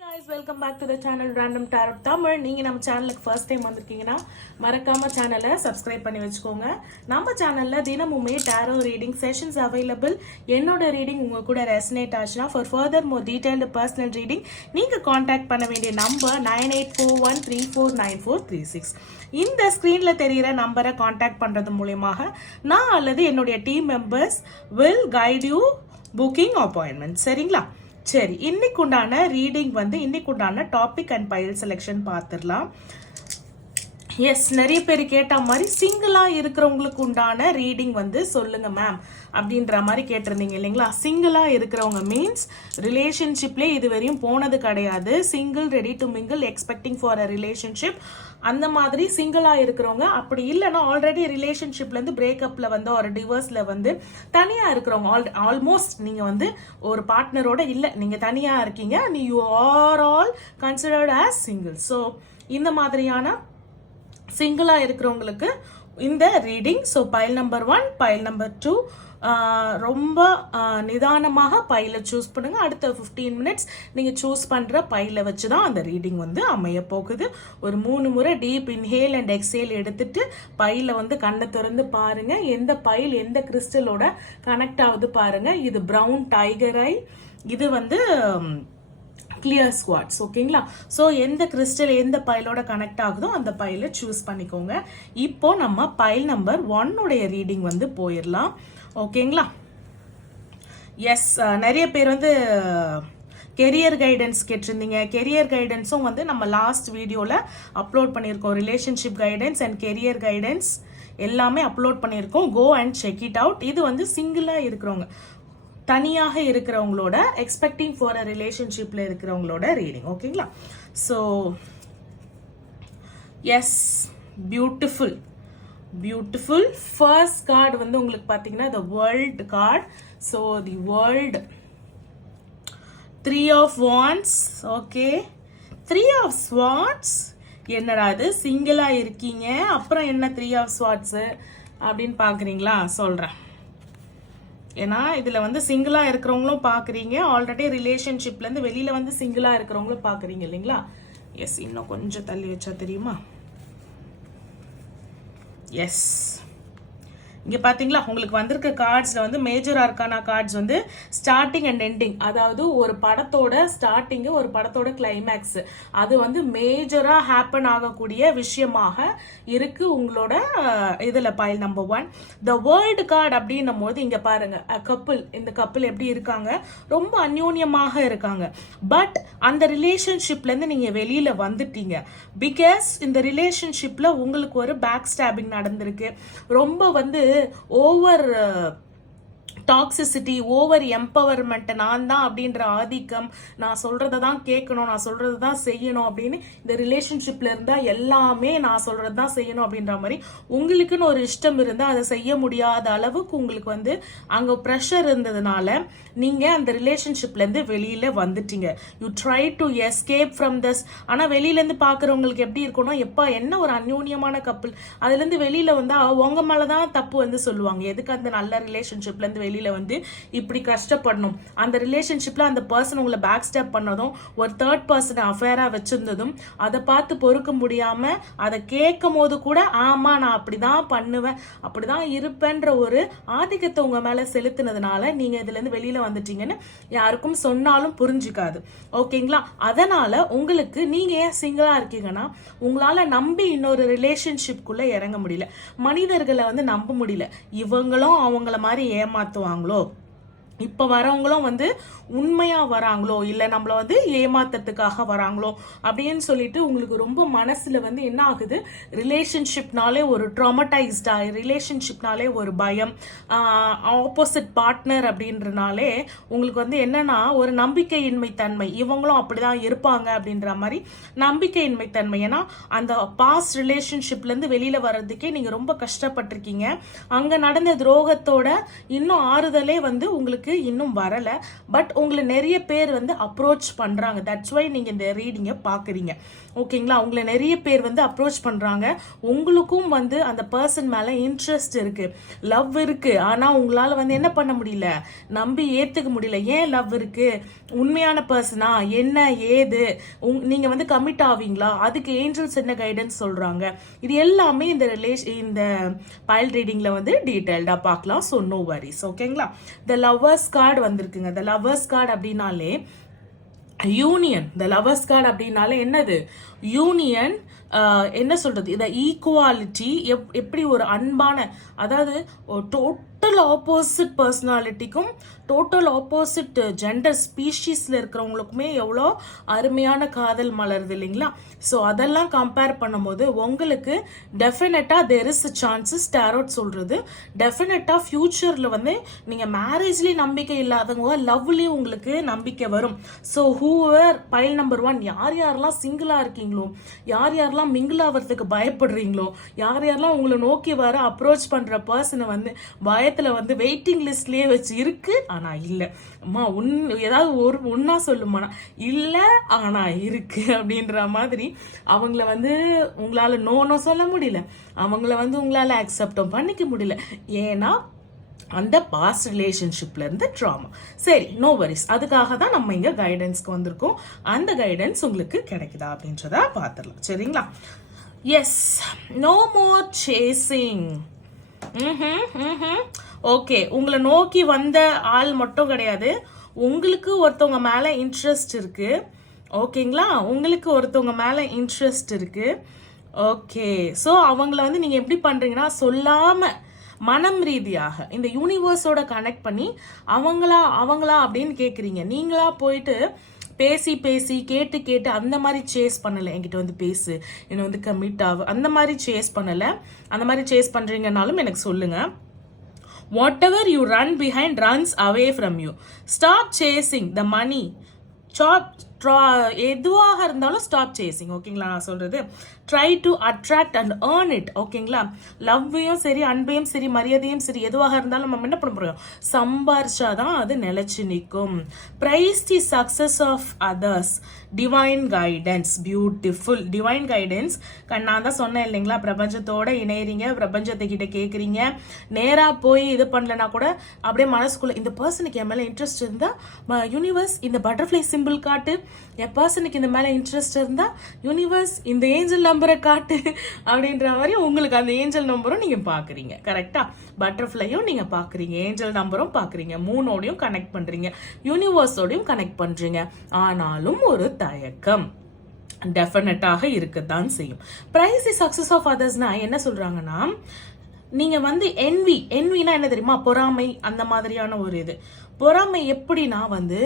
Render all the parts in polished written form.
guys, welcome back to the channel Random Tarot Tamil. நீங்க நம்ம சேனலுக்கு ஃபர்ஸ்ட் டைம் வந்திருக்கீங்கன்னா மறக்காம சேனலை சப்ஸ்கிரைப் பண்ணி வச்சுக்கோங்க. நம்ம சேனல்ல தினமுமே டாரோ ரீடிங் செஷன்ஸ் அவைலபிள். என்னோட ரீடிங் உங்க கூட ரெசனேட் ஆச்சுன்னா for further more detailed personal reading நீங்க காண்டாக்ட் பண்ண வேண்டிய நம்பர் 9841349436. இந்த ஸ்கிரீன்ல தெரிகிற நம்பரை காண்டாக்ட் பண்றது மூலமாக நான் அல்லது என்னுடைய team members will guide you booking appointment. சரிங்களா? சரி, இன்னைக்கு உண்டான ரீடிங் வந்து இன்னைக்கு உண்டான டாபிக் அண்ட் பைல் செலெக்ஷன் பார்த்துடலாம். எஸ், நிறைய பேர் கேட்ட மாதிரி சிங்கிளா இருக்கிறவங்களுக்கு உண்டான ரீடிங் வந்து சொல்லுங்க மேம் அப்படின்ற மாதிரி கேட்டிருந்தீங்க இல்லைங்களா? சிங்கிளா இருக்கிறவங்க மீன்ஸ் ரிலேஷன்ஷிப்லேயே இது வரையும் போனது கிடையாது. Single, ready to mingle, expecting for a relationship, அந்த மாதிரி சிங்கிளா இருக்கிறவங்க. அப்படி இல்லைன்னா ஆல்ரெடி ரிலேஷன்ஷிப்ல இருந்து பிரேக்கப்ல வந்து ஒரு டிவோர்ஸ்ல வந்து தனியா இருக்கிறவங்க, ஆல்மோஸ்ட் நீங்க வந்து ஒரு பார்ட்னரோட இல்லை, நீங்க தனியா இருக்கீங்க, you are all considered as single. So இந்த மாதிரியான சிங்கிளா இருக்கிறவங்களுக்கு இந்த reading. So pile number 1, file number 2 ரொம்ப நிதானமாக பைல சூஸ் பண்ணுங்க. அடுத்த 15 மினிட்ஸ் நீங்க சூஸ் பண்ற பைல வச்சு தான் அந்த ரீடிங் வந்து அமைய போகுது. ஒரு 3 முறை டீப் இன்ஹேல் அண்ட் எக்ஸேல் எடுத்துட்டு பைல வந்து கண்ணை திறந்து பாருங்க. எந்த பைல் எந்த கிறிஸ்டலோட கனெக்ட் ஆகுது பாருங்க. இது பிரவுன் டைகர் ஐ, இது வந்து கிளியர் ஸ்குவாட்ஸ். ஓகேங்களா? ஸோ எந்த கிறிஸ்டல் எந்த பைலோட கனெக்ட் ஆகுதோ அந்த பைல சூஸ் பண்ணிக்கோங்க. இப்போ நம்ம பைல் நம்பர் 1 உடைய ரீடிங் வந்து போயிடலாம். ஓகேங்களா? எஸ், நிறைய பேர் வந்து கெரியர் கைடன்ஸ் கேட்டிருந்தீங்க. கெரியர் கைடன்ஸும் வந்து நம்ம லாஸ்ட் வீடியோவில் அப்லோட் பண்ணியிருக்கோம். Relationship guidance and career guidance எல்லாமே அப்லோட் பண்ணியிருக்கோம். Go and check it out. இது வந்து சிங்கிளாக இருக்கிறவங்க, தனியாக இருக்கிறவங்களோட, எக்ஸ்பெக்டிங் ஃபார் அ ரிலேஷன்ஷிப்ல இருக்கிறவங்களோட ரீடிங். ஓகேங்களா? So yes, beautiful beautiful. First card வந்து உங்களுக்கு பார்த்தீங்கன்னா the world card. So the world, 3 of wands. Okay, 3 of swords. என்னடா இது சிங்கிளா இருக்கீங்க, அப்புறம் என்ன 3 of swords அப்படின்னு பார்க்குறீங்களா? சொல்கிறேன். ஏன்னா இதில் வந்து சிங்கிளா இருக்கிறவங்களும் பார்க்குறீங்க, ஆல்ரெடி ரிலேஷன்ஷிப்லேருந்து வெளியில் வந்து சிங்கிளா இருக்கிறவங்களும் பார்க்குறீங்க இல்லைங்களா? எஸ், இன்னும் கொஞ்சம் தள்ளி வச்சா தெரியுமா? எஸ், இங்கே பார்த்தீங்களா உங்களுக்கு வந்திருக்க கார்ட்ஸில் வந்து மேஜர் ஆர்கானா கார்ட்ஸ் வந்து ஸ்டார்டிங் அண்ட் எண்டிங், அதாவது ஒரு படத்தோட ஸ்டார்டிங்கு ஒரு படத்தோட கிளைமேக்ஸ், அது வந்து மேஜராக ஹேப்பன் ஆகக்கூடிய விஷயமாக இருக்கு உங்களோட இதில் file number 1. The world card அப்படின்னும் போது இங்கே பாருங்க, கப்பிள், இந்த கப்பிள் எப்படி இருக்காங்க, ரொம்ப அந்யோன்யமாக இருக்காங்க. பட் அந்த ரிலேஷன்ஷிப்லேருந்து நீங்கள் வெளியில் வந்துட்டீங்க. பிகாஸ் இந்த ரிலேஷன்ஷிப்பில் உங்களுக்கு ஒரு பேக் ஸ்டாபிங் நடந்திருக்கு. ரொம்ப வந்து ஓவர் டாக்ஸிசிட்டி, ஓவர் எம்பவர்மெண்ட், நான் தான் அப்படின்ற ஆதிக்கம், நான் சொல்றதை தான் கேட்கணும், நான் சொல்றது தான் செய்யணும் அப்படின்னு இந்த ரிலேஷன்ஷிப்ல இருந்தா எல்லாமே நான் சொல்றது தான் செய்யணும் அப்படின்ற மாதிரி உங்களுக்குன்னு ஒரு இஷ்டம் இருந்தால் அதை செய்ய முடியாத அளவுக்கு உங்களுக்கு வந்து அங்கே ப்ரெஷர் இருந்ததுனால நீங்க அந்த ரிலேஷன்ஷிப்ல இருந்து வெளியில வந்துட்டீங்க. You try to escape from this. ஆனால் வெளியிலேருந்து பார்க்குறவங்களுக்கு எப்படி இருக்கும்னா, எப்பா என்ன ஒரு அந்யோன்யமான கப்பல், அதுலேருந்து வெளியில வந்தா உங்க மேலதான் தப்பு வந்து சொல்லுவாங்க. எதுக்கு அந்த நல்ல ரிலேஷன்ஷிப்ல இருந்து வெளியில வந்து இப்படி கஷ்டப்படணும், அந்த ரிலேஷன்ஷிப்ல அந்த பர்சன் உங்களை பேக் ஸ்டெப் பண்ணதும், ஒரு தேர்ட் பர்சன் அஃபேரா வச்சிருந்ததும், அதை பார்த்து பொறுக்க முடியாம அதை கேட்கும் போது கூட ஆமா நான் அப்படிதான் பண்ணுவேன், அப்படிதான் இருப்பேன்ற ஒரு ஆதிக்கத்தை உங்க மேல செலுத்தினதுனால நீங்க இதுல இருந்து வெளியில வந்துட்டீங்கன்னு யாருக்கும் சொன்னாலும் புரிஞ்சுக்காது. ஓகேங்களா? அதனால உங்களுக்கு நீங்க ஏன் சிங்கிளா இருக்கீங்கன்னா, உங்களால நம்பி இன்னொரு ரிலேஷன்ஷிப்குள்ள இறங்க முடியல, மனிதர்களை வந்து நம்ப முடியல, இவங்களும் அவங்கள மாதிரி ஏமாத்துவாங்களோ, இப்போ வரவங்களும் வந்து உண்மையா வராங்களோ இல்லை நம்மள வந்து ஏமாத்தத்துக்காக வராங்களோ அப்படின்னு சொல்லிட்டு உங்களுக்கு ரொம்ப மனசுல வந்து என்ன ஆகுது, ரிலேஷன்ஷிப்னாலே ஒரு ட்ராமடைஸ்டா, ரிலேஷன்ஷிப்னாலே ஒரு பயம், ஆப்போசிட் பார்ட்னர் அப்படின்றனாலே உங்களுக்கு வந்து என்னன்னா ஒரு நம்பிக்கையின்மை தன்மை, இவங்களும் அப்படிதான் இருப்பாங்க அப்படின்ற மாதிரி நம்பிக்கையின்மை தன்மை. ஏன்னா அந்த பாஸ்ட் ரிலேஷன்ஷிப்ல இருந்து வெளியில வர்றதுக்கே நீங்க ரொம்ப கஷ்டப்பட்டிருக்கீங்க. அங்க நடந்த துரோகத்தோட இன்னும் ஆறுதலே வந்து உங்களுக்கு உங்களுக்கு இன்னும் வரல, பட் உங்களை நிறைய பேர் வந்து அப்ரோச் பண்றாங்க. தட்ஸ் வை நீங்க இந்த ரீடிங்கை பாக்குறீங்க. ஓகேங்களா? உங்களை நிறைய பேர் வந்து அப்ரோச் பண்றாங்க. உங்களுக்கும் வந்து அந்த பர்சன் மேல இன்ட்ரெஸ்ட் இருக்கு, லவ் இருக்கு. ஆனா உங்களால வந்து என்ன பண்ண முடியல, நம்பி ஏத்துக்க முடியல. ஏன் லவ் இருக்கு, உண்மையான பர்சனா என்ன ஏது, நீங்க வந்து கமிட் ஆவீங்களா, அதுக்கு ஏஞ்சல்ஸ் என்ன கைடன்ஸ் சொல்றாங்க, இது எல்லாமே இந்த பைல் ரீடிங்ல வந்து டீடைல்டா பார்க்கலாம். So no worries. ஓகேங்களா? த லவ்வர்ஸ் கார்டு வந்திருக்குங்க. த லவ்வர்ஸ் கார்டு அப்படின்னாலே யூனியன். த லவர்ஸ் கார்டு அப்படின்னாலே என்னது, யூனியன். என்ன சொல்றது, இந்த ஈக்குவாலிட்டி, எப்படி ஒரு அன்பான, அதாவது டோட்டல் ஆப்போசிட் பர்சனாலிட்டிக்கும் டோட்டல் ஆப்போசிட் ஜெண்டர் ஸ்பீஷீஸ்ல இருக்கிறவங்களுக்குமே எவ்வளோ அருமையான காதல் மலருது இல்லைங்களா? ஸோ அதெல்லாம் கம்பேர் பண்ணும்போது உங்களுக்கு டெஃபினட்டா தேர் இஸ் சான்சஸ். டேரோட் சொல்றது டெஃபினட்டா ஃபியூச்சர்ல வந்து நீங்க மேரேஜ்லயும் நம்பிக்கை இல்லாதவங்க லவ்லயும் உங்களுக்கு நம்பிக்கை வரும். ஸோ ஹூவர் பைல் நம்பர் 1, யார் யாரெல்லாம் சிங்கிளா இருக்கீங்களோ, யார் யாரெல்லாம் மிங்கிள் ஆகிறதுக்கு பயப்படுறீங்களோ, யார் யாரெல்லாம் உங்களை நோக்கி வர அப்ரோச் பண்ற பர்சனை வந்து பயத்துல வந்து வெயிட்டிங் லிஸ்ட்லயே வச்சு இருக்கு ஆனா இல்ல, அம்மா ஏதாவது ஒரு ஒன்னா சொல்லுமா, இல்ல ஆனா இருக்கு அப்படின்ற மாதிரி அவங்கள வந்து உங்களால நோ சொல்ல முடியல, அவங்கள வந்து உங்களால அக்செப்டும் பண்ணிக்க முடியல. ஏன்னா அந்த பாஸ்ட் ரிலேஷன்ஷிப்ல இருந்து ட்ராமா. சரி, நோ வரிஸ். அதுக்காக தான் நம்ம இங்க கைடன்ஸ்க்கு வந்திருக்கோம். அந்த கைடன்ஸ் உங்களுக்கு கிடைக்குதா அப்படின்றத பார்த்துடலாம். சரிங்களா? Yes, no more chasing. Okay, உங்களை நோக்கி வந்த ஆள் மட்டும் கிடையாது, உங்களுக்கு ஒருத்தவங்க மேல இன்ட்ரெஸ்ட் இருக்கு. ஓகேங்களா? உங்களுக்கு ஒருத்தவங்க மேல இன்ட்ரெஸ்ட் இருக்கு. ஓகே, ஸோ அவங்கள வந்து நீங்க எப்படி பண்றீங்கன்னா, சொல்லாம மனம் ரீதியாக இந்த யூனிவர்ஸோட கனெக்ட் பண்ணி அவங்களா அப்படின்னு கேட்குறீங்க. நீங்களா போயிட்டு பேசி கேட்டு அந்த மாதிரி சேஸ் பண்ணலை. என்கிட்ட வந்து பேசு, என்னை வந்து கமிட் ஆகு, அந்த மாதிரி சேஸ் பண்ணலை. அந்த மாதிரி சேஸ் பண்ணுறீங்கனாலும் எனக்கு சொல்லுங்க. Whatever you run behind runs away from you. Stop chasing the money. எதுவாக இருந்தாலும் ஸ்டாப் சேசிங். ஓகேங்களா? நான் சொல்றது try to attract and earn it. ஓகேங்களா? லவ்வையும் சரி, அன்பையும் சரி, மரியாதையும் சரி, எதுவாக இருந்தாலும் நம்ம என்ன பண்ண முடியும், சம்பாரிச்சாதான் அது நிலைச்சு நிற்கும். Praise the success of others. Divine guidance. Beautiful. Divine guidance. நான் தான் சொன்னேன் இல்லைங்களா, பிரபஞ்சத்தோட இணையறீங்க, பிரபஞ்சத்தை கிட்ட கேட்குறீங்க. நேராக போய் இது பண்ணலனா கூட அப்படியே மனசுக்குள்ள இந்த பர்சனுக்கு என் மேலே இன்ட்ரெஸ்ட் இருந்தா யூனிவர்ஸ் இந்த பட்டர்ஃப்ளை சிம்பிள் காட்டு, என் பர்சனுக்கு இந்த மேலே இன்ட்ரெஸ்ட் இருந்தா யூனிவர்ஸ் இந்த ஏஞ்சல் நம்பரை காட்டு அப்படின்ற மாதிரி உங்களுக்கு அந்த ஏஞ்சல் நம்பரும் நீங்க பாக்குறீங்க. கரெக்டா? பட்டர்ஃப்ளையும் நீங்க பாக்குறீங்க, ஏஞ்சல் நம்பரும் பாக்குறீங்க, மூணோடையும் கனெக்ட் பண்றீங்க, யூனிவர்ஸோடையும் கனெக்ட் பண்றீங்க. ஆனாலும் ஒரு தயக்கம் டெஃபினட்டாக இருக்கத்தான் செய்யும். பிரைஸ் தி சக்சஸ் ஆஃப் அதர்ஸ்னா என்ன சொல்றாங்கன்னா, நீங்க வந்து என்வினா என்ன தெரியுமா, பொறாமை, அந்த மாதிரியான ஒரு இது. பொறாமை எப்படின்னா வந்து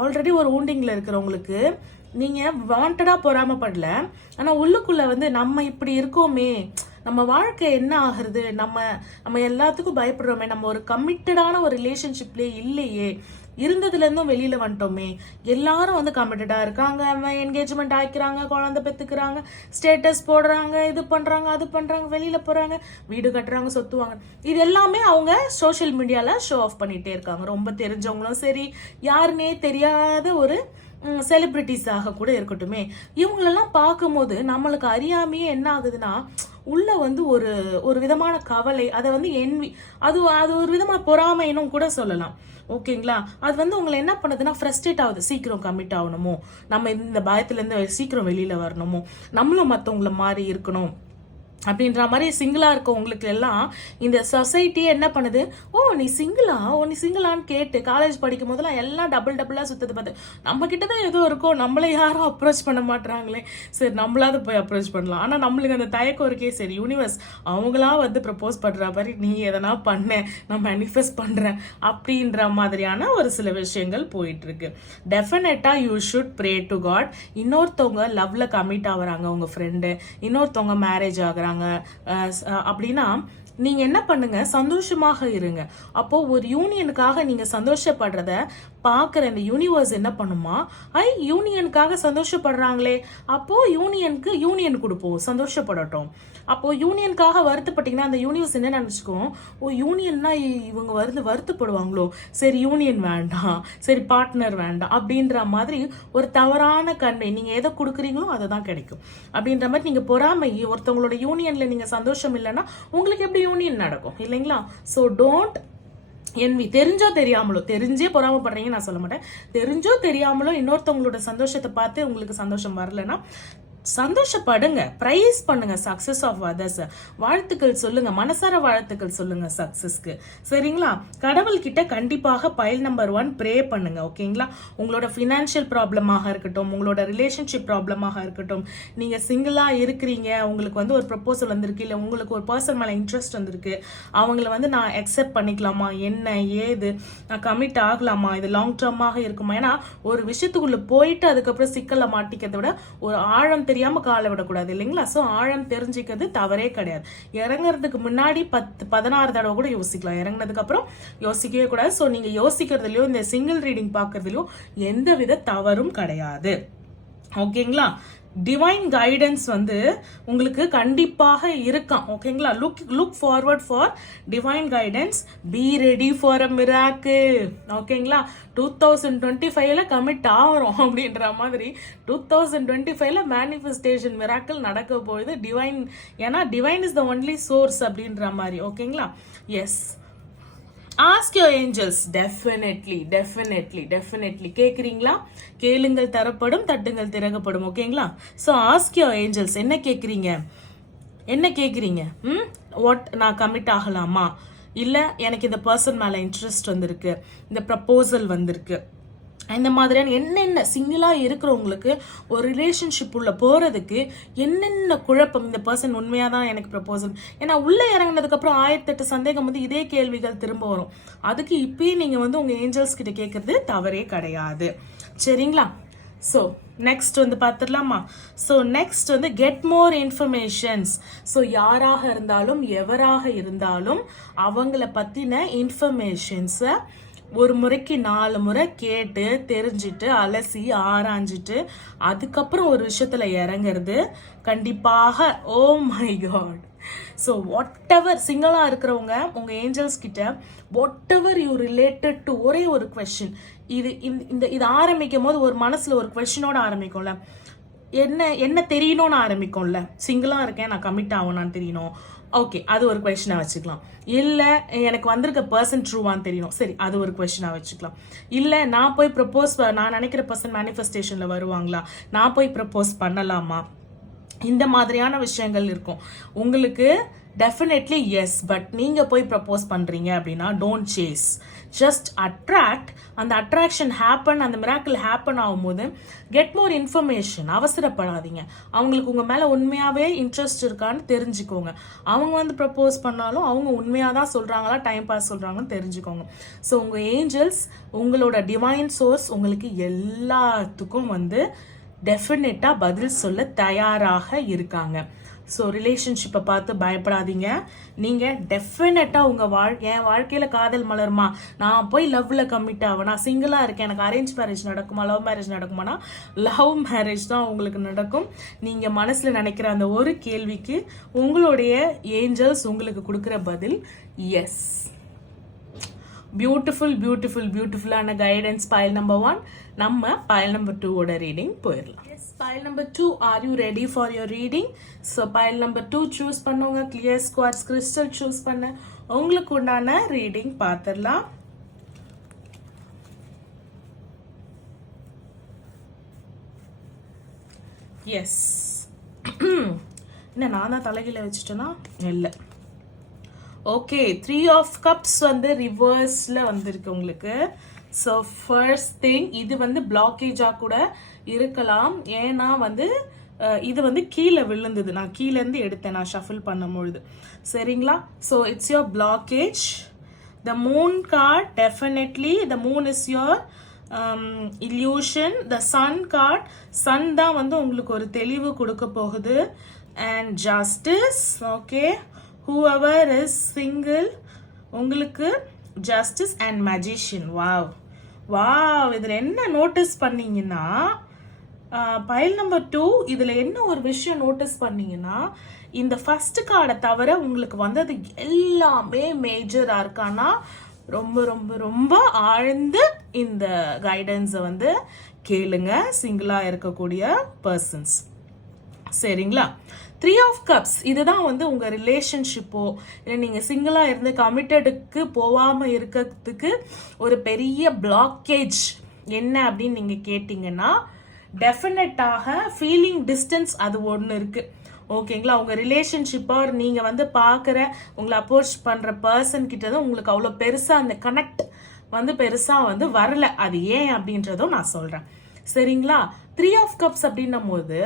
ஆல்ரெடி ஒரு ஊண்டிங்ல இருக்கிறவங்களுக்கு நீங்க வாண்டடா பொறாமப்படல, ஆனா உள்ளுக்குள்ள வந்து நம்ம இப்படி இருக்கோமே, நம்ம வாழ்க்கை என்ன ஆகுறது, நம்ம எல்லாத்துக்கும் பயப்படுறோமே, நம்ம ஒரு கமிட்டடான ஒரு ரிலேஷன்ஷிப்லயே இல்லையே, இருந்ததுல இருந்தும் வெளியில வந்துட்டோமே, எல்லாரும் வந்து கமிட்டடா இருக்காங்க, என்கேஜ்மெண்ட் ஆயிக்கிறாங்க, குழந்தை பெத்துக்கிறாங்க, ஸ்டேட்டஸ் போடுறாங்க, இது பண்றாங்க அது பண்றாங்க, வெளியில போறாங்க, வீடு கட்டுறாங்க, சொத்துவாங்க, இது எல்லாமே அவங்க சோஷியல் மீடியால ஷோ ஆஃப் பண்ணிட்டே இருக்காங்க. ரொம்ப தெரிஞ்சவங்களும் சரி, யாருன்னே தெரியாத ஒரு செலிபிரிட்டிஸாக கூட இருக்கட்டுமே, இவங்களெல்லாம் பார்க்கும்போது நம்மளுக்கு அறியாமையே என்ன ஆகுதுன்னா, உள்ள வந்து ஒரு விதமான கவலை, அதை வந்து அது ஒரு விதமான பொறாமைன்னு கூட சொல்லலாம். ஓகேங்களா? அது வந்து உங்களை என்ன பண்ணுதுன்னா ஃப்ரஸ்ட்ரேட் ஆகுது. சீக்கிரம் கமிட் ஆகணுமோ, நம்ம இந்த பயத்துல இருந்து சீக்கிரம் வெளியில வரணுமோ, நம்மளும் மற்றவங்கள மாதிரி இருக்கணும் அப்படின்ற மாதிரி சிங்கிளா இருக்கவங்களுக்கு எல்லாம் இந்த சொசைட்டியே என்ன பண்ணுது, நீ சிங்கிளான்னு கேட்டு காலேஜ் படிக்கும் போதெல்லாம் எல்லாம் டபுளா சுத்தது பார்த்து நம்ம கிட்டதான் ஏதோ இருக்கும், நம்மளை யாரும் அப்ரோச் பண்ண மாட்டாங்களே, சரி நம்மளாவது போய் அப்ரோச் பண்ணலாம். ஆனா நம்மளுக்கு அந்த தயக்கம் இருக்கே. சரி, யூனிவர்ஸ் அவங்களா வந்து ப்ரப்போஸ் பண்ற மாதிரி நீ எதனா பண்ண, நான் மேனிஃபெஸ்ட் பண்றேன் அப்படின்ற மாதிரியான ஒரு சில விஷயங்கள் போயிட்டு இருக்கு. டெஃபினட்டா you should pray to God. இன்னொருத்தவங்க லவ்ல கமிட் ஆகுறாங்க, உங்க ஃப்ரெண்டு, இன்னொருத்தவங்க மேரேஜ் ஆகுறாங்க அப்படின்னா நீங்க என்ன பண்ணுங்க, சந்தோஷமாக இருங்க. அப்போ ஒரு யூனியனுக்காக நீங்க சந்தோஷப்படுறத பாக்குற இந்த யூனிவர்ஸ் என்ன பண்ணுமா, யூனியனுக்காக சந்தோஷப்படுறாங்களே, அப்போ யூனியன் கொடுப்போம், சந்தோஷப்படட்டும். அப்போது யூனியனுக்காக வருத்தப்பட்டீங்கன்னா அந்த யூனிவர்ஸ் என்ன நினச்சிக்கும், ஓ யூனியன்னா இவங்க வருத்தப்படுவாங்களோ, சரி யூனியன் வேண்டாம், சரி பார்ட்னர் வேண்டாம் அப்படின்ற மாதிரி ஒரு தவறான கன்வை. நீங்கள் எதை கொடுக்குறீங்களோ அதை தான் கிடைக்கும் அப்படின்ற மாதிரி. நீங்கள் பொறாமை, ஒருத்தவங்களோட யூனியனில் நீங்கள் சந்தோஷம் இல்லைன்னா உங்களுக்கு எப்படி யூனியன் நடக்கும் இல்லைங்களா? So don't envy. தெரிஞ்சோ தெரியாமலோ, தெரிஞ்சே பொறாமப்படுறீங்க நான் சொல்ல மாட்டேன், தெரிஞ்சோ தெரியாமலோ இன்னொருத்தவங்களோட சந்தோஷத்தை பார்த்து உங்களுக்கு சந்தோஷம் வரலன்னா சந்தோஷப்படுங்க, பிரைஸ் பண்ணுங்க சக்சஸ் ஆஃப் அதர்ஸ், வாழ்த்துக்கள் சொல்லுங்க, மனசார வாழ்த்துக்கள் சொல்லுங்க சக்சஸ்க்கு. சரிங்களா? கடவுள் கிட்ட கண்டிப்பாக பைல் நம்பர் 1 ப்ரே பண்ணுங்க. ஓகேங்களா? உங்களோட ஃபினான்ஷியல் ப்ராப்ளமாக இருக்கட்டும், உங்களோட ரிலேஷன்ஷிப் ப்ராப்ளமாக இருக்கட்டும், நீங்க சிங்கிளா இருக்கிறீங்க, உங்களுக்கு வந்து ஒரு ப்ரப்போசல் வந்திருக்கு, இல்லை உங்களுக்கு ஒரு பர்சன் மேல இன்ட்ரெஸ்ட் வந்திருக்கு, அவங்கள வந்து நான் அக்செப்ட் பண்ணிக்கலாமா, என்ன ஏது, நான் கமிட் ஆகலாமா, இது லாங் டேர்மாக இருக்குமா? ஏன்னா ஒரு விஷயத்துக்குள்ள போயிட்டு அதுக்கப்புறம் சிக்கலை மாட்டிக்கிறத விட ஒரு ஆழம் தெரியாம காலை விடக்கூடாது இல்லைங்களா? ஸோ ஆழம் தெரிஞ்சுக்கிறது தவறே கிடையாது. இறங்குறதுக்கு முன்னாடி 10-16 தடவை கூட யோசிக்கலாம், இறங்கினதுக்கு அப்புறம் யோசிக்கவே கூடாது. ஸோ நீங்க யோசிக்கிறதுலயோ இந்த சிங்கிள் ரீடிங் பார்க்கறதுலயோ எந்தவித தவறும் கிடையாது. ஓகேங்களா? டிவைன் கைடன்ஸ் வந்து உங்களுக்கு கண்டிப்பாக இருக்கான். ஓகேங்களா? Look forward for divine guidance, be ready for a miracle. ஓகேங்களா? 2025ல கமிட் ஆகிறோம் அப்படின்ற மாதிரி 2025ல மேனிஃபெஸ்டேஷன் மிராக்கிள் நடக்க போகுது. டிவைன், ஏன்னா divine is the only source அப்படின்ற மாதிரி. ஓகேங்களா? Yes, ask your angels. Definitely கேட்குறீங்களா? கேளுங்கள் தரப்படும், தட்டுங்கள் திறக்கப்படும். ஓகேங்களா? So ask your angels. என்ன கேட்குறீங்க? வாட், நான் கமிட் ஆகலாமா, இல்லை எனக்கு இந்த பர்சன் மேலே இன்ட்ரெஸ்ட் வந்திருக்கு, இந்த ப்ரப்போசல் வந்திருக்கு, இந்த மாதிரியான என்னென்ன சிங்கிளாக இருக்கிறவங்களுக்கு ஒரு ரிலேஷன்ஷிப் உள்ள போகிறதுக்கு என்னென்ன குழப்பம், இந்த பர்சன் உண்மையாக தான் எனக்கு ப்ரப்போசல், ஏன்னா உள்ளே இறங்கினதுக்கப்புறம் 1008 சந்தேகம் வந்து இதே கேள்விகள் திரும்ப வரும். அதுக்கு இப்பயே நீங்கள் வந்து உங்கள் ஏஞ்சல்ஸ் கிட்ட கேட்குறது தவறே கிடையாது. சரிங்களா? ஸோ நெக்ஸ்ட் வந்து பார்த்துடலாமா? ஸோ நெக்ஸ்ட் வந்து கெட் மோர் இன்ஃபர்மேஷன்ஸ். ஸோ யாராக இருந்தாலும் எவராக இருந்தாலும் அவங்கள பற்றின இன்ஃபர்மேஷன்ஸை ஒரு முறைக்கு 4 முறை கேட்டு தெரிஞ்சுட்டு அலசி ஆராய்ஞ்சிட்டு அதுக்கப்புறம் ஒரு விஷயத்துல இறங்குறது கண்டிப்பாக. Oh my God. So whatever சிங்கிளாக இருக்கிறவங்க உங்கள் ஏஞ்சல்ஸ் கிட்ட whatever you related to ஒரே ஒரு கொஸ்டின், இது ஆரம்பிக்கும் போது ஒரு மனசில் ஒரு கொஸ்டினோட ஆரம்பிக்கும்ல, என்ன தெரியணும்னு ஆரம்பிக்கும்ல. சிங்கிளாக இருக்கேன், நான் கமிட் ஆகணும்னு தெரியணும், ஓகே, அது ஒரு கொஸ்டினாக வச்சுக்கலாம். இல்லை எனக்கு வந்திருக்க பர்சன் ட்ரூவான்னு தெரியணும், சரி, அது ஒரு கொஸ்டினாக வச்சுக்கலாம். இல்லை நான் போய் ப்ரப்போஸ், நான் நினைக்கிற பர்சன் மேனிஃபெஸ்டேஷனில் வருவாங்களா, நான் போய் ப்ரப்போஸ் பண்ணலாமா, இந்த மாதிரியான விஷயங்கள் இருக்கும் உங்களுக்கு. டெஃபினெட்லி எஸ், பட் நீங்கள் போய் ப்ரப்போஸ் பண்ணுறீங்க அப்படின்னா டோன்ட் சேஸ், ஜஸ்ட் அட்ராக்ட். அந்த அட்ராக்ஷன் ஹேப்பன், அந்த மிராக்கிள் ஹேப்பன் ஆகும்போது கெட் மோர் இன்ஃபர்மேஷன். அவசரப்படாதீங்க. அவங்களுக்கு உங்கள் மேலே உண்மையாகவே இன்ட்ரெஸ்ட் இருக்கான்னு தெரிஞ்சுக்கோங்க. அவங்க வந்து ப்ரப்போஸ் பண்ணாலும் அவங்க உண்மையாக தான் சொல்கிறாங்களா, டைம் பாஸ் சொல்கிறாங்கன்னு தெரிஞ்சுக்கோங்க. ஸோ உங்கள் ஏஞ்சல்ஸ், உங்களோட டிவைன் சோர்ஸ் உங்களுக்கு எல்லாத்துக்கும் வந்து டெஃபினட்டாக பதில் சொல்ல தயாராக இருக்காங்க. ஸோ ரிலேஷன்ஷிப்பை பார்த்து பயப்படாதீங்க. நீங்கள் டெஃபினட்டாக உங்கள் என் வாழ்க்கையில் காதல் மலருமா, நான் போய் லவ்வில் கமிட் ஆவேன், நான் சிங்கிளாக இருக்கேன், எனக்கு அரேஞ்ச் மேரேஜ் நடக்குமா, லவ் மேரேஜ் நடக்குமானா லவ் மேரேஜ் தான் உங்களுக்கு நடக்கும். நீங்கள் மனசில் நினைக்கிற அந்த ஒரு கேள்விக்கு உங்களுடைய ஏஞ்சல்ஸ் உங்களுக்கு கொடுக்குற பதில் எஸ். பியூட்டிஃபுல்லான கைடன்ஸ் பைல் நம்பர் 1. நம்ம பைல் நம்பர் 2 ஓட ரீடிங் போயிடலாம். Yes, pile number 2, are you ready for your reading? So pile number 2 choose பண்ணுங்க. கிளியர் ஸ்குவாட்ஸ் கிறிஸ்டல் சூஸ் பண்ண உங்களுக்கு உண்டான ரீடிங் பார்த்துடலாம். எஸ், என்ன நான் தான் தலைகீழ வச்சுட்டேன்னா இல்லை. ஓகே, 3 ஆஃப் கப்ஸ் வந்து ரிவர்ஸில் வந்திருக்கு உங்களுக்கு. ஸோ ஃபர்ஸ்ட் திங், இது வந்து பிளாக்கேஜாக கூட இருக்கலாம். ஏன்னா வந்து இது வந்து கீழே விழுந்தது, நான் கீழேருந்து எடுத்தேன் நான் ஷஃபில் பண்ணும்பொழுது. சரிங்களா? So it's your blockage. The moon card, definitely the moon is your illusion. The sun card, sun தான் வந்து உங்களுக்கு ஒரு தெளிவு கொடுக்க போகுது. And justice. Okay, whoever is single உங்களுக்கு ஜஸ்டிஸ் அண்ட் மேஜிஷியன். வாவ். இதில் என்ன நோட்டீஸ் பண்ணீங்கன்னா, பைல் நம்பர் 2 இதில் என்ன ஒரு விஷயம் நோட்டீஸ் பண்ணீங்கன்னா, இந்த ஃபர்ஸ்ட் கார்டை தவிர உங்களுக்கு வந்தது எல்லாமே மேஜர் ஆர்கானா. ரொம்ப ரொம்ப ரொம்ப ஆழ்ந்து இந்த கைடன்ஸை வந்து கேளுங்க சிங்கிளா இருக்கக்கூடிய பர்சன்ஸ். சரிங்களா? 3 ஆஃப் கப்ஸ் இதுதான் வந்து உங்க ரிலேஷன்ஷிப்போ இல்லை நீங்க சிங்கிளா இருந்து கமிட்டடுக்கு போகாம இருக்கிறதுக்கு ஒரு பெரிய பிளாக்கேஜ் என்ன அப்படின்னு நீங்க கேட்டீங்கன்னா, டெஃபினட்டாக ஃபீலிங் டிஸ்டன்ஸ் அது ஒன்று இருக்கு. ஓகேங்களா? உங்க ரிலேஷன்ஷிப்போ நீங்க வந்து பாக்குற உங்களை அப்ரோச் பண்ற பர்சன் கிட்ட தான் உங்களுக்கு அவ்வளோ பெருசா அந்த கனெக்ட் வந்து பெருசா வந்து வரல. அது ஏன் அப்படின்றதும் நான் சொல்றேன். சரிங்களா? 3 ஆஃப் கப்ஸ் அப்படின்னும் போது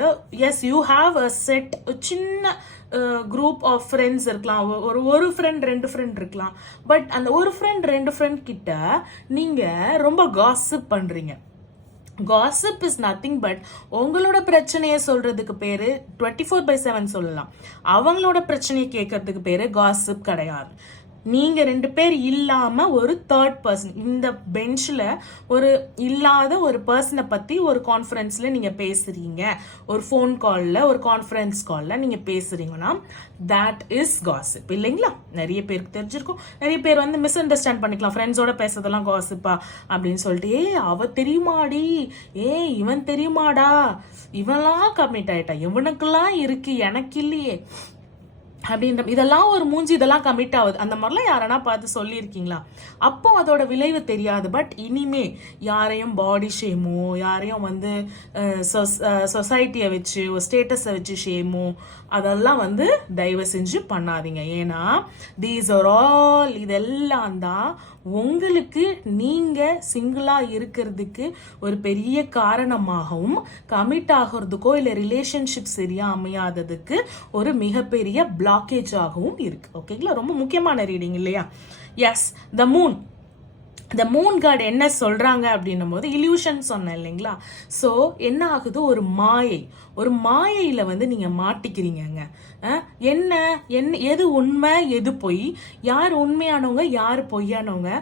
yes you have a set, சின்ன குரூப் ஆஃப் ஃப்ரெண்ட்ஸ் இருக்கலாம், ஒரு ஃப்ரெண்ட் 2 ஃப்ரெண்ட் இருக்கலாம். பட் அந்த ஒரு ஃப்ரெண்ட் 2 ஃப்ரெண்ட் கிட்ட நீங்க ரொம்ப காசிப் பண்றீங்க. காசிப் இஸ் நத்திங் பட் உங்களோட பிரச்சனையை சொல்றதுக்கு பேரு 24/7 சொல்லலாம். அவங்களோட பிரச்சனையை கேட்கறதுக்கு பேரு காசிப் கிடையாது. நீங்க 2 பேர் இல்லாம ஒரு தேர்ட் பர்சன் இந்த பெஞ்ச்ல ஒரு இல்லாத ஒரு பர்சனை பத்தி ஒரு கான்ஃபரன்ஸ்ல நீங்க பேசுறீங்க, ஒரு ஃபோன் கால்ல ஒரு கான்ஃபரன்ஸ் கால்ல நீங்க பேசுறீங்கன்னா that is gossip இல்லைங்களா? நிறைய பேருக்கு தெரிஞ்சிருக்கும். நிறைய பேர் வந்து மிஸ் அண்டர்ஸ்டாண்ட் பண்ணிக்கலாம், ஃப்ரெண்ட்ஸோட பேசுறதெல்லாம் காசிப்பா அப்படின்னு சொல்லிட்டு. அவ தெரியுமாடி, இவன் தெரியுமாடா, இவன்லாம் கமிட் ஆயிட்டா, இவனுக்கெல்லாம் இருக்கு எனக்கு இல்லையே அப்படின்ற இதெல்லாம் ஒரு மூஞ்சி, இதெல்லாம் கமிட் ஆகுது அந்த மாதிரிலாம் யாரனா பார்த்து சொல்லியிருக்கீங்களா? அப்போ அதோட விளைவு தெரியாது. பட் இனிமே யாரையும் பாடி ஷேமோ, யாரையும் வந்து சொசைட்டியை வச்சு ஒரு ஸ்டேட்டஸை வச்சு ஷேமோ அதெல்லாம் வந்து தயவு செஞ்சு பண்ணாதீங்க. ஏன்னா தீஸ் ஆர் ஆல் இதெல்லாம் தான் உங்களுக்கு நீங்க சிங்கிளா இருக்கிறதுக்கு ஒரு பெரிய காரணமாகவும், கமிட் ஆகிறதுக்கோ இல்லை ரிலேஷன்ஷிப் சரியா அமையாததுக்கு ஒரு மிகப்பெரிய பிளாக்கேஜ் ஆகவும் இருக்கு. ஓகேங்களா? ரொம்ப முக்கியமான ரீடிங் இல்லையா? Yes, the moon. இந்த மூன் கார்டு என்ன சொல்றாங்க அப்படின்னும் போது இல்யூஷன் சொன்னேன் இல்லைங்களா? ஸோ என்ன ஆகுது, ஒரு மாயையில வந்து நீங்க மாட்டிக்கிறீங்க. என்ன எது உண்மை எது பொய், யார் உண்மையானவங்க யார் பொய்யானவங்க,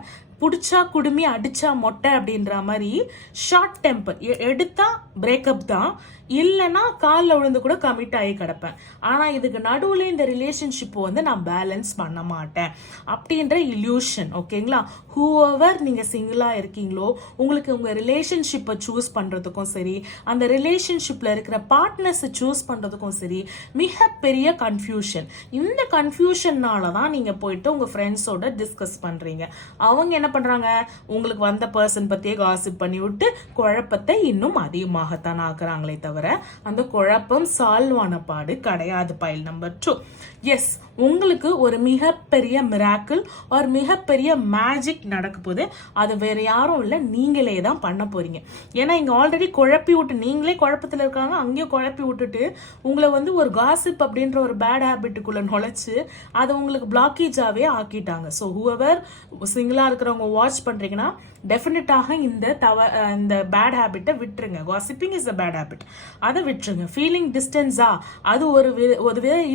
புடிச்சா குடுமி அடிச்சா மொட்டை அப்படின்ற மாதிரி ஷார்ட் டெம்பர், எடுத்தா பிரேக்கப் தான், இல்லைன்னா காலில் விழுந்து கூட கமிட் ஆகி கிடப்பேன். ஆனால் இதுக்கு நடுவில் இந்த ரிலேஷன்ஷிப்பை வந்து நான் பேலன்ஸ் பண்ண மாட்டேன் அப்படின்ற இல்யூஷன். ஓகேங்களா? ஹூஎவர் நீங்கள் சிங்கிளாக இருக்கீங்களோ உங்களுக்கு உங்கள் ரிலேஷன்ஷிப்பை சூஸ் பண்ணுறதுக்கும் சரி, அந்த ரிலேஷன்ஷிப்பில் இருக்கிற பார்ட்னர்ஸை சூஸ் பண்ணுறதுக்கும் சரி மிகப்பெரிய கன்ஃபியூஷன். இந்த கன்ஃபியூஷன்னால தான் நீங்கள் போயிட்டு உங்கள் ஃப்ரெண்ட்ஸோட டிஸ்கஸ் பண்ணுறீங்க. அவங்க என்ன பண்ணுறாங்க, உங்களுக்கு வந்த பர்சன் பற்றியே காசிப் பண்ணி விட்டு குழப்பத்தை இன்னும் அதிகமாகத்தான் ஆக்குறாங்களே தவிர அந்த குழப்பம் சால்வ் ஆன பாடு கிடையாது. File number 2. எஸ், உங்களுக்கு ஒரு மிகப்பெரிய மிராக்கிள் ஒரு மிகப்பெரிய மேஜிக் நடக்க போகுது. அது வேற யாரும் இல்லை, நீங்களே தான் பண்ண போறீங்க. ஏன்னா இங்க ஆல்ரெடி குழப்பி விட்டு, நீங்களே குழப்பத்தில் இருக்காங்க, அங்கேயும் குழப்பி விட்டுட்டு உங்களை வந்து ஒரு காசிப் அப்படின்ற ஒரு பேட் ஹேபிட்டுக்குள்ள நுழைச்சு அதை உங்களுக்கு பிளாக்கேஜாவே ஆக்கிட்டாங்க. ஸோ ஹூஎவர் சிங்கிளா இருக்கிறவங்க வாட்ச் பண்றீங்கன்னா டெஃபினட்டாக இந்த பேட் ஹேபிட்டை விட்டுருங்க. Gossiping is a bad habit, அதை விட்டுருங்க. ஃபீலிங் டிஸ்டன்ஸா அது ஒரு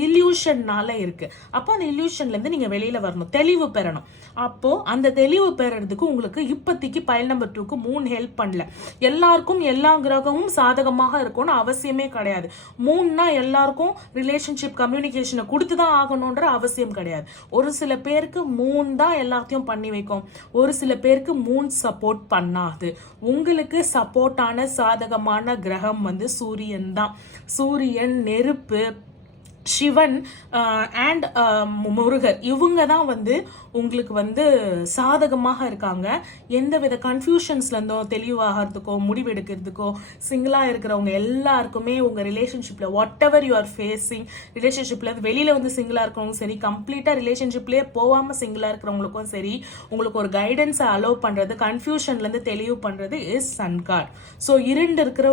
இல்யூஷன்னால இருக்கு. அப்போ அந்த இல்யூஷன்ல இருந்து நீங்க வெளியில வரணும், தெளிவு பெறணும். அப்போ அந்த தெளிவு பெறறதுக்கு உங்களுக்கு இப்போதைக்கு பைல் நம்பர் 2க்கு மூன் ஹெல்ப் பண்ணல. எல்லாருக்கும் எல்லா கிரகமும் சாதகமாக இருக்கும்னு அவசியமே கிடையாது. மூன்னா எல்லாருக்கும் ரிலேஷன்ஷிப் கம்யூனிகேஷனை கொடுத்துதான் ஆகணும்ன்ற அவசியம் கிடையாது. ஒரு சில பேருக்கு மூன் தான் எல்லாத்தையும் பண்ணி வைக்கும், ஒரு சில பேருக்கு மூன் சப்போர்ட் பண்ணாது. உங்களுக்கு சப்போர்ட்டான சாதகமான கிரகம் வந்து சூரியன் தான். சூரியன், நெருப்பு, சிவன் அண்ட் முருகர், இவங்க தான் வந்து உங்களுக்கு வந்து சாதகமாக இருக்காங்க. எந்தவித கன்ஃபியூஷன்ஸ்ல இருந்தோ தெளிவாகிறதுக்கோ முடிவெடுக்கிறதுக்கோ சிங்கிளா இருக்கிறவங்க எல்லாருக்குமே உங்க ரிலேஷன்ஷிப்ல what ever you are facing, ரிலேஷன்ஷிப்ல வெளியில வந்து சிங்கிளா இருக்கிறவங்க சரி, கம்ப்ளீட்டா ரிலேஷன்ஷிப்லயே போகாம சிங்கிளா இருக்கிறவங்களுக்கும் சரி, உங்களுக்கு ஒரு கைடன்ஸை அலோவ் பண்றது, கன்ஃபியூஷன்ல இருந்து தெளிவு பண்றது இஸ் சன் கார்டு. ஸோ இருண்டு இருக்கிற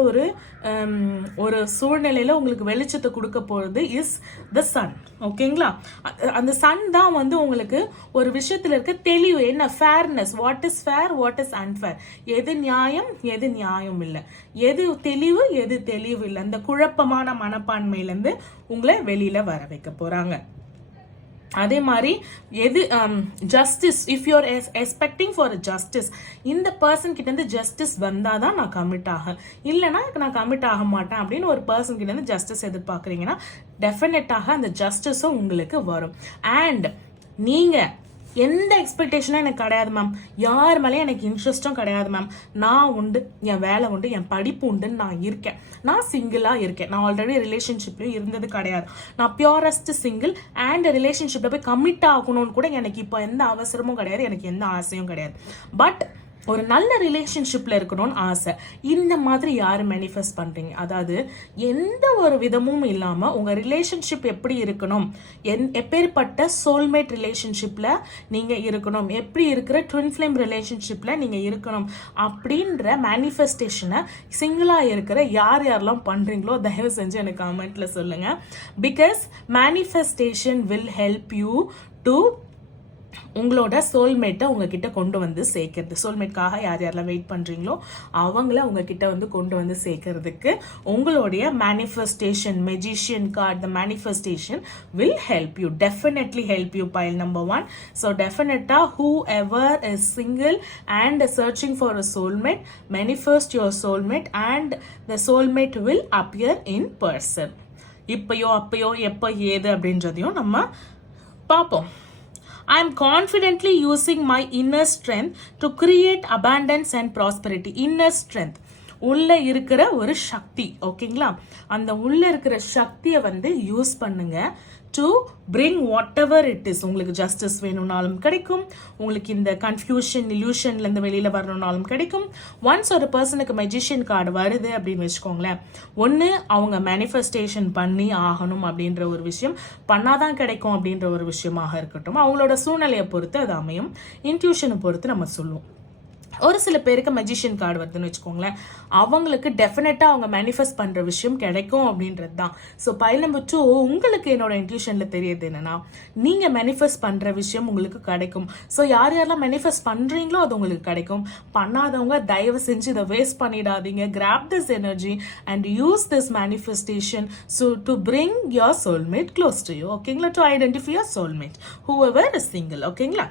ஒரு சூழ்நிலையில உங்களுக்கு வெளிச்சத்தை கொடுக்க போறது இஸ் the sun. ஓகேங்களா? அந்த சன் தான் வந்து உங்களுக்கு ஒரு விஷயத்துல இருக்க தெளிவு, என்ன fairness, what is fair, what is unfair, எது நியாயம் எது நியாயம் இல்லை, எது தெளிவு எது தெளிவு இல்லை, அந்த குழப்பமான மனப்பான்மையில இருந்து உங்களை வெளியில வர வைக்க போறாங்க. அதே மாதிரி எது justice, if you're expecting for justice, இந்த பர்சன் கிட்ட இருந்து ஜஸ்டிஸ் வந்தாதான் நான் கமிட் ஆகும், இல்லைன்னா நான் கமிட் ஆக மாட்டேன் அப்படின்னு ஒரு பர்சன் கிட்ட இருந்து ஜஸ்டிஸ் எதிர்பார்க்குறீங்கன்னா டெஃபினட்டாக அந்த ஜஸ்டிஸும் உங்களுக்கு வரும். அண்ட் நீங்க எந்த எக்ஸ்பெக்டேஷனும் எனக்கு கிடையாது மேம், யார் மேலேயும் எனக்கு இன்ட்ரெஸ்டும் கிடையாது மேம், நான் உண்டு, என் வேலை உண்டு, என் படிப்பு உண்டுன்னு நான் இருக்கேன், நான் சிங்கிளாக இருக்கேன், நான் ஆல்ரெடி ரிலேஷன்ஷிப்லையும் இருந்தது கிடையாது, நான் பியூரஸ்ட் சிங்கிள் அண்ட் ரிலேஷன்ஷிப்பில் போய் கமிட் ஆகணும்னு கூட எனக்கு இப்போ எந்த அவசரமும் கிடையாது, எனக்கு எந்த ஆசையும் கிடையாது. பட் ஒரு நல்ல ரிலேஷன்ஷிப்பில் இருக்கணும்னு ஆசை. இந்த மாதிரி யார் மேனிஃபெஸ்ட் பண்ணுறீங்க, அதாவது எந்த ஒரு விதமும் இல்லாமல் உங்கள் ரிலேஷன்ஷிப் எப்படி இருக்கணும், எப்பேற்பட்ட சோல்மேட் ரிலேஷன்ஷிப்பில் நீங்கள் இருக்கணும், எப்படி இருக்கிற ட்வின் ஃப்ளேம் ரிலேஷன்ஷிப்பில் நீங்கள் இருக்கணும் அப்படின்ற மேனிஃபெஸ்டேஷனை சிங்கிளாக இருக்கிற யாரெல்லாம் பண்ணுறீங்களோ தயவு செஞ்சு எனக்கு கமெண்ட்டில் சொல்லுங்கள். Because manifestation will help you to உங்களோட சோல்மேட்டை உங்ககிட்ட கொண்டு வந்து சேர்க்கறது. சோல்மேட்காக யார் யாரெல்லாம் வெயிட் பண்ணுறீங்களோ அவங்கள உங்ககிட்ட வந்து கொண்டு வந்து சேர்க்கறதுக்கு உங்களுடைய manifestation magician card, the manifestation will help you, definitely help you. Pile number 1. So டெஃபினட்டாக whoever is single and searching for a soulmate, manifest your soulmate and the soulmate will appear in person. இப்பயோ அப்பயோ எப்போ ஏது அப்படின்றதையும் நம்ம பார்ப்போம். I am confidently using my inner strength to create abundance and prosperity. Inner strength உள்ள இருக்கிற ஒரு சக்தி, ஓகேங்களா? அந்த உள்ள இருக்கிற சக்தியை வந்து யூஸ் பண்ணுங்க to bring what ever it is. உங்களுக்கு ஜஸ்டிஸ் வேணும்னாலும் கிடைக்கும், உங்களுக்கு இந்த கன்ஃபியூஷன் இல்யூஷன்லேருந்து வெளியில் வரணும்னாலும் கிடைக்கும். ஒன்ஸ் ஒரு பர்சனுக்கு மெஜிஷியன் கார்டு வருது அப்படின்னு வச்சுக்கோங்களேன், ஒன்று அவங்க மேனிஃபெஸ்டேஷன் பண்ணி ஆகணும் அப்படின்ற ஒரு விஷயம், பண்ணாதான் கிடைக்கும் அப்படின்ற ஒரு விஷயமாக இருக்கட்டும், அவங்களோட சூழ்நிலையை பொறுத்து அது அமையும், இன்ட்யூஷனை பொறுத்து நம்ம சொல்லுவோம். ஒரு சில பேருக்கு மெஜிஷியன் கார்டு வருதுன்னு வச்சுக்கோங்களேன், அவங்களுக்கு டெஃபினட்டாக அவங்க மேனிஃபெஸ்ட் பண்ணுற விஷயம் கிடைக்கும் அப்படின்றது தான். ஸோ பைல் நம்பர் 2, உங்களுக்கு என்னோட இன்ட்யூஷனில் தெரியுது என்னன்னா, நீங்கள் மேனிஃபெஸ்ட் பண்ணுற விஷயம் உங்களுக்கு கிடைக்கும். ஸோ யார் யாரெல்லாம் மேனிஃபெஸ்ட் பண்ணுறீங்களோ அது உங்களுக்கு கிடைக்கும். பண்ணாதவங்க தயவு செஞ்சு இதை வேஸ்ட் பண்ணிடாதீங்க. Grab this energy and use this manifestation so to bring your soulmate close to you, ஓகேங்களா? To identify your soulmate whoever is single, ஓகேங்களா?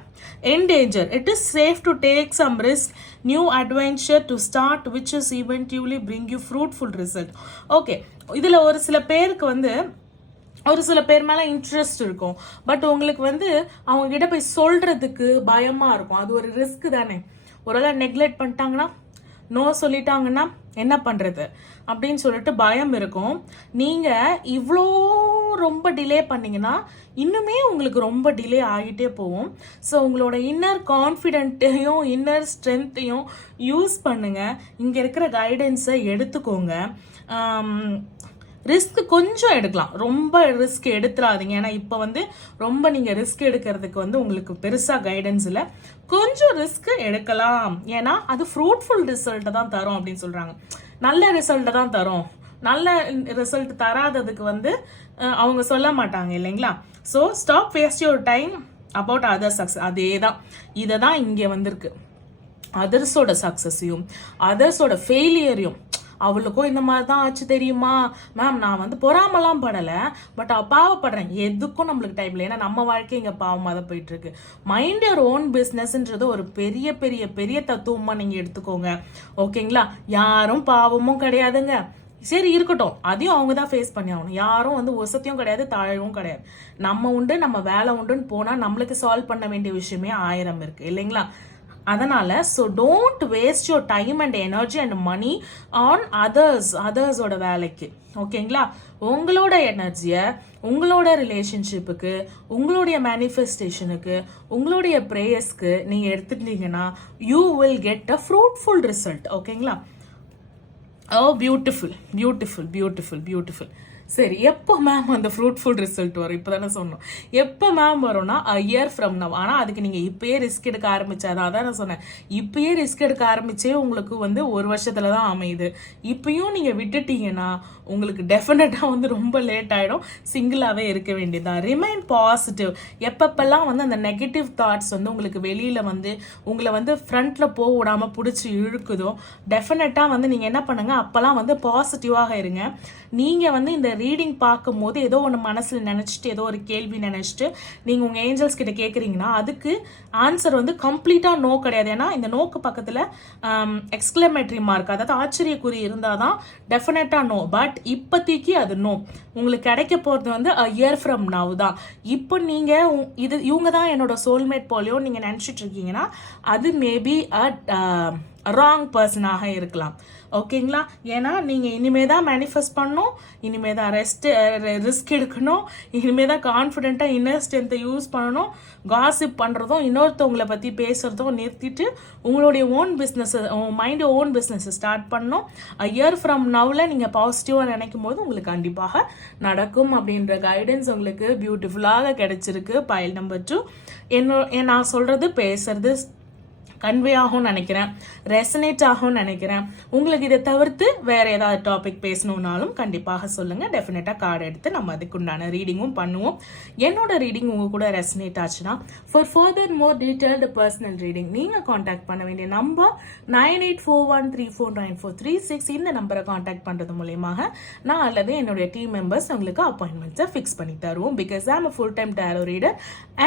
In danger, it is safe to take some risk, new adventure to start which is eventually bring you fruitful result. Okay, இதில் ஒரு சில பேருக்கு வந்து ஒரு சில பேர் மேலே இன்ட்ரெஸ்ட் இருக்கும், பட் உங்களுக்கு வந்து அவங்க கிட்ட போய் சொல்றதுக்கு பயமா இருக்கும். அது ஒரு ரிஸ்க் தானே. ஒருவேளை நெக்லெக்ட் பண்ணிட்டாங்கன்னா, நோ சொல்லிட்டாங்கன்னா என்ன பண்ணுறது அப்படின்னு சொல்லிட்டு பயம் இருக்கும். நீங்கள் இவ்வளோ ரொம்ப டிலே பண்ணிங்கன்னா இன்னுமே உங்களுக்கு ரொம்ப டிலே ஆகிட்டே போகும். ஸோ உங்களோட இன்னர் கான்ஃபிடென்ட்டையும் இன்னர் ஸ்ட்ரென்த்தையும் யூஸ் பண்ணுங்கள். இங்கே இருக்கிற கைடன்ஸை எடுத்துக்கோங்க. ரிஸ்க் கொஞ்சம் எடுக்கலாம், ரொம்ப ரிஸ்க் எடுத்துடாதீங்க. ஏன்னா இப்போ வந்து ரொம்ப நீங்கள் ரிஸ்க் எடுக்கிறதுக்கு வந்து உங்களுக்கு பெருசாக கைடன்ஸ் இல்லை. கொஞ்சம் ரிஸ்க் எடுக்கலாம், ஏன்னா அது ஃப்ரூட்ஃபுல் ரிசல்ட்டை தான் தரும் அப்படின்னு சொல்கிறாங்க. நல்ல ரிசல்ட்டை தான் தரும். நல்ல ரிசல்ட் தராததுக்கு வந்து அவங்க சொல்ல மாட்டாங்க இல்லைங்களா? So stop waste your time about other success. அதே தான், இதை தான் இங்கே வந்திருக்கு. அதர்ஸோட சக்ஸஸையும் அதர்ஸோட ஃபெயிலியரையும், அவளுக்கும் இந்த மாதிரி தான் ஆச்சு தெரியுமா மேம், நான் வந்து பொறாமலாம் படலை, பட் பாவப்படுறேன், எதுக்கும் நம்மளுக்கு டைம் இல்லை. ஏன்னா நம்ம வாழ்க்கை இங்கே பாவமாக தான் போயிட்டு இருக்கு. மைண்ட் யுவர் ஓன் பிஸ்னஸ்ன்றது ஒரு பெரிய பெரிய பெரிய தத்துவமாக நீங்கள் எடுத்துக்கோங்க, ஓகேங்களா? யாரும் பாவமும் கிடையாதுங்க. சரி இருக்கட்டும், அதையும் அவங்க தான் ஃபேஸ் பண்ணி ஆகணும். யாரும் வந்து ஒசத்தையும் கிடையாது, தாழவும் கிடையாது. நம்ம உண்டு, நம்ம வேலை உண்டுன்னு போனால் நம்மளுக்கு சால்வ் பண்ண வேண்டிய விஷயமே 1000 இருக்கு இல்லைங்களா? அதனால so don't waste your time and energy and money on அதர்ஸோட வேலைக்கு, ஓகேங்களா? உங்களோட எனர்ஜியை உங்களோட ரிலேஷன்ஷிப்புக்கு, உங்களுடைய மேனிஃபெஸ்டேஷனுக்கு, உங்களுடைய ப்ரேயர்ஸ்க்கு நீங்கள் எடுத்துட்டீங்கன்னா you will get a fruitful result, ஓகேங்களா? Oh beautiful beautiful beautiful beautiful. சரி, எப்போ மேம் அந்த ஃப்ரூட்ஃபுல் ரிசல்ட் வரும்? இப்போ தானே சொன்னோம். எப்போ மேம் வரும்னா a year from now. ஆனால் அதுக்கு நீங்கள் இப்போயே ரிஸ்க் எடுக்க ஆரம்பிச்சாதான். அதான் நான் சொன்னேன், இப்போயே ரிஸ்க் எடுக்க ஆரம்பிச்சே உங்களுக்கு வந்து 1 வருஷத்துல தான் அமையுது. இப்பயும் நீங்கள் விட்டுட்டீங்கன்னா உங்களுக்கு டெஃபினட்டாக வந்து ரொம்ப லேட் ஆகிடும். சிங்கிளாகவே இருக்க வேண்டியதான். Remain positive. எப்பப்பெல்லாம் வந்து அந்த நெகட்டிவ் தாட்ஸ் வந்து உங்களுக்கு வெளியில் வந்து உங்களை வந்து ஃப்ரண்ட்டில் போக விடாமல் பிடிச்சி இழுக்குதோ, டெஃபினட்டாக வந்து நீங்கள் என்ன பண்ணுங்கள், அப்போல்லாம் வந்து பாசிட்டிவாக இருங்க. நீங்கள் வந்து இந்த நீங்கள் ரீடிங் பார்க்கும்போது ஏதோ ஒன்று மனசில் நினச்சிட்டு ஏதோ ஒரு கேள்வி நினச்சிட்டு நீங்கள் உங்கள் ஏஞ்சல்ஸ் கிட்ட கேட்குறீங்கன்னா அதுக்கு ஆன்சர் வந்து கம்ப்ளீட்டாக நோ கிடையாது. ஏன்னா இந்த நோக்கு பக்கத்தில் எக்ஸ்க்ளமேட்டரி மார்க், அதாவது ஆச்சரியக்குறி இருந்தால் தான் டெஃபினட்டாக நோ. பட் இப்போதைக்கு அது நோ. உங்களுக்கு கிடைக்க போகிறது வந்து a year from now தான். இப்போ நீங்கள் இவங்க தான் என்னோட சோல்மேட் போலியோ நீங்கள் நினச்சிட்டு இருக்கீங்கன்னா அது மேபி ராங் பர்சனாக இருக்கலாம். ஓகேங்களா? ஏன்னா நீங்கள் இனிமே தான் மேனிஃபெஸ்ட் பண்ணணும், இனிமே தான் ரிஸ்க் எடுக்கணும், இனிமே தான் கான்ஃபிடென்ட்டாக இன்னர் ஸ்ட்ரென்த்தை யூஸ் பண்ணணும். காசிப் பண்ணுறதும் இன்னொருத்தவங்களை பற்றி பேசுகிறதும் நிறுத்திட்டு உங்களுடைய own business, mind own business start பண்ணணும். a year from nowல நீங்கள் பாசிட்டிவாக நினைக்கும் போது உங்களுக்கு கண்டிப்பாக நடக்கும் அப்படின்ற கைடன்ஸ் உங்களுக்கு பியூட்டிஃபுல்லாக கிடைச்சிருக்கு. File number 2. நான் சொல்கிறது பேசுறது கன்வே ஆகும்னு நினைக்கிறேன், ரெசனேட் ஆகும்னு நினைக்கிறேன். உங்களுக்கு இதை தவிர்த்து வேறு ஏதாவது டாபிக் பேசணுன்னாலும் கண்டிப்பாக சொல்லுங்கள். டெஃபினட்டாக கார்டு எடுத்து நம்ம அதுக்குண்டான ரீடிங்கும் பண்ணுவோம். என்னோட ரீடிங் உங்கள் கூட ரெசனேட் ஆச்சுன்னா for further more detailed personal reading நீங்கள் காண்டாக்ட் பண்ண வேண்டிய நம்பர் 9841349436. இந்த நம்பரை காண்டாக்ட் பண்ணுறது மூலியமாக நான் அல்லது என்னுடைய டீம் மெம்பர்ஸ் உங்களுக்கு அப்பாயின்மெண்ட்ஸை ஃபிக்ஸ் பண்ணி தருவோம். Because I am full time tarot reader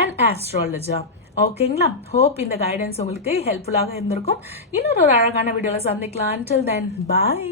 and astrologer. ஓகேங்களா? ஹோப் இந்த கைடன்ஸ் உங்களுக்கு ஹெல்ப்ஃபுல்லாக இருந்திருக்கும். இன்னொரு அழகான வீடியோவில் சந்திக்கலாம். Until then, bye.